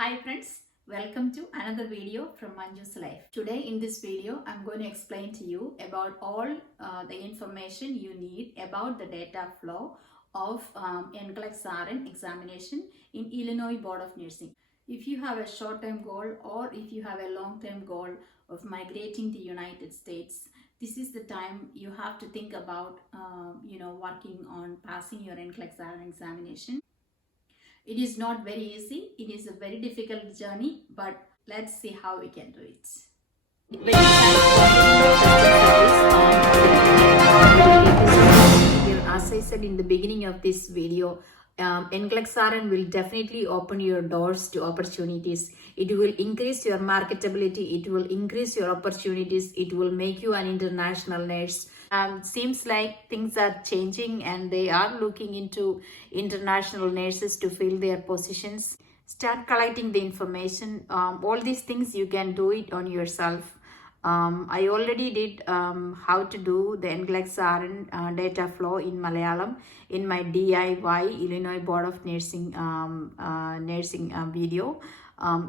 Hi friends, welcome to another video from Manjus Life. Today in this video, I'm going to explain to you about all the information you need about the data flow of Nclex RN examination in Illinois Board of Nursing. If you have a short-term goal or if you have a long-term goal of migrating to United States, this is the time you have to think about, working on passing your Nclex RN examination. It is not very easy. It is a very difficult journey, but let's see how we can do it. As I said in the beginning of this video, Nclex RN will definitely open your doors to opportunities. It will increase your marketability. It will increase your opportunities. It will make you an international nurse. Seems like things are changing and they are looking into international nurses to fill their positions. Start collecting the information. All these things you can do it on yourself. I already did how to do the Nclex RN data flow in Malayalam in my DIY Illinois Board of Nursing video.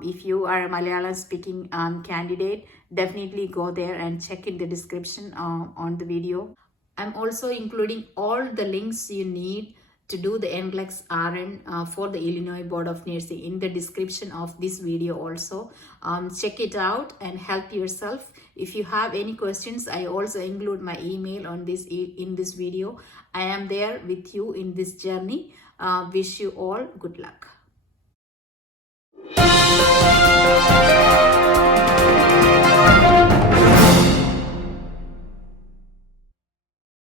If you are a Malayalam speaking candidate, definitely go there and check in the description on the video. I'm also including all the links you need to do the Nclex RN for the Illinois Board of Nursing in the description of this video also. Check it out and help yourself. If you have any questions, I also include my email on this in this video. I am there with you in this journey. Wish you all good luck.